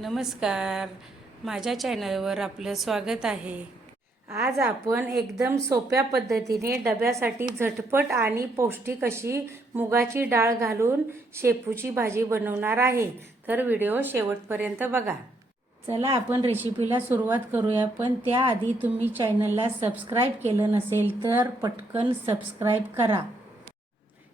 नमस्कार. माझ्या चॅनलवर आपलं स्वागत आहे. आज आपण एकदम सोप्या पद्धतीने डब्यासाठी झटपट आणि पौष्टिक अशी मुगाची डाळ घालून शेपूची भाजी बनवणार आहे. तर व्हिडिओ शेवटपर्यंत बघा. चला आपण रेसिपीला सुरुवात करूया. पण त्याआधी तुम्ही चॅनलला सबस्क्राईब केलं नसेल तर पटकन सबस्क्राईब करा.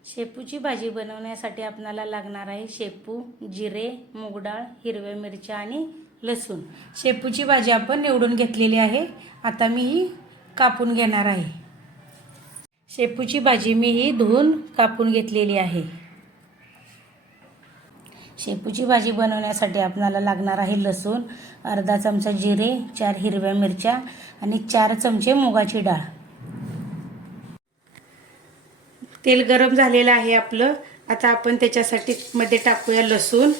शेपूची भाजी बनवण्यासाठी आपणाला लागणार आहे शेपू जिरे मूगडाळ हिरव्या मिरच्या आणि लसूण. शेपूची भाजी आपण निवडून घेतलेली आहे. आता मी ही कापून घेणार आहे. शेपूची भाजी मी ही धुवून कापून घेतलेली आहे. शेपूची भाजी बनवण्यासाठी आपणाला लागणार आहे लसूण अर्धा चमचा जिरे चार हिरव्या मिरच्या आणि चार चमचे मुगाची डाळ. तेल गरम झालेलं आहे आपलं. आता आपण त्याच्यासाठी मध्ये टाकूया लसूण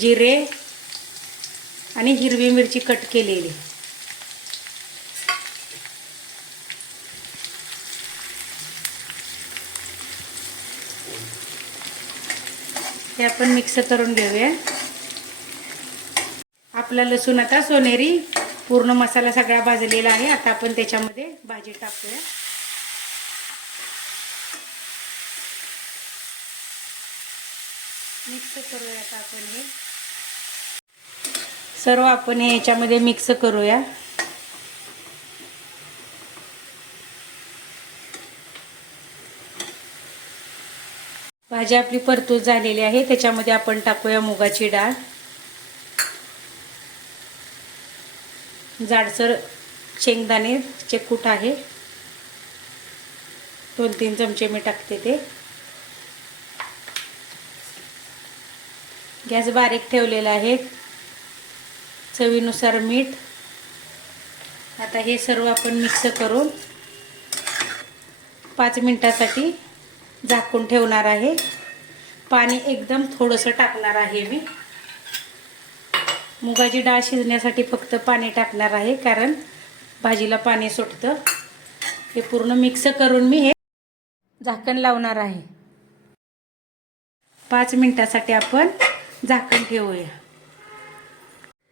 जिरे आणि हिरवी मिरची कट केलेली. हे आपण मिक्स करून घेऊया. आपला लसूण आता सोनेरी पूर्ण मसाला सगळा भाजलेला आहे. आता आपण त्याच्यामध्ये भाजी टाकूया. मिक्स करूया आता आपण हे. सर्व आपण हे याच्यामध्ये मिक्स करूया. भाजी आपली परतूत झालेली आहे. त्याच्यामध्ये आपण टाकूया मुगाची डाळ. जाडसर शेंगदाणे कूट आहे दोन तीन चमचे मी टाकते ते. गॅस बारीक ठेवलेला आहे. चवीनुसार मीठ. आता हे सर्व आपण मिक्स करून पाच मिनटासाठी झाकून ठेवणार आहे. पाणी एकदम थोडंसं टाकणार आहे मी. मुगाची डाळ शिजण्यासाठी फक्त पाणी टाकणार आहे कारण भाजीला पाणी सुटतं. हे पूर्ण मिक्स करून मी हे झाकण लावणार आहे. पाच मिनटासाठी आपण झाकण ठेवूया.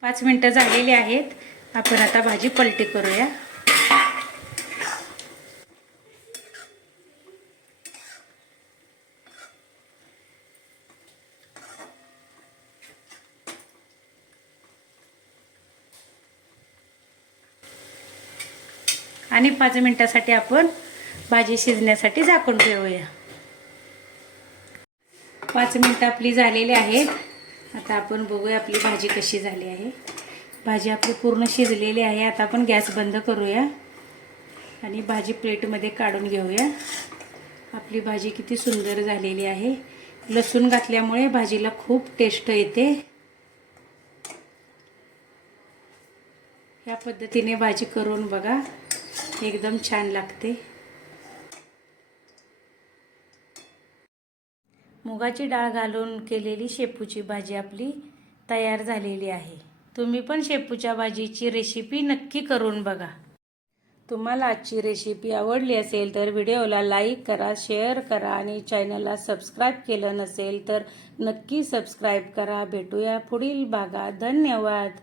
पाच मिनटं झालेली आहेत. आपण आता भाजी पलटी करूया. आणि पाच मिनटासाठी आपण भाजी शिजण्यासाठी झाकून ठेवूया. पाच मिनटं आपली झालेली आहेत. आता आपण बघूया आपली भाजी कशी झाली आहे. भाजी आपली पूर्ण शिजलेली आहे. आता आपण गॅस बंद करूया आणि भाजी प्लेटमध्ये काढून घेऊया. आपली भाजी किती सुंदर झालेली आहे. लसूण घातल्यामुळे भाजीला खूप टेस्ट येते. या पद्धतीने भाजी करून बघा. एकदम छान लागते. मुगाची डाळ घालून केलेली शेपूची भाजी आपली तयार झालेली आहे. तुम्ही पण शेपूच्या भाजीची रेसिपी नक्की करून बघा. तुम्हाला आजची रेसिपी आवडली असेल तर व्हिडिओला लाईक करा शेअर करा आणि चॅनलला सबस्क्राईब केलं नसेल तर नक्की सबस्क्राईब करा. भेटूया पुढील भागात. धन्यवाद.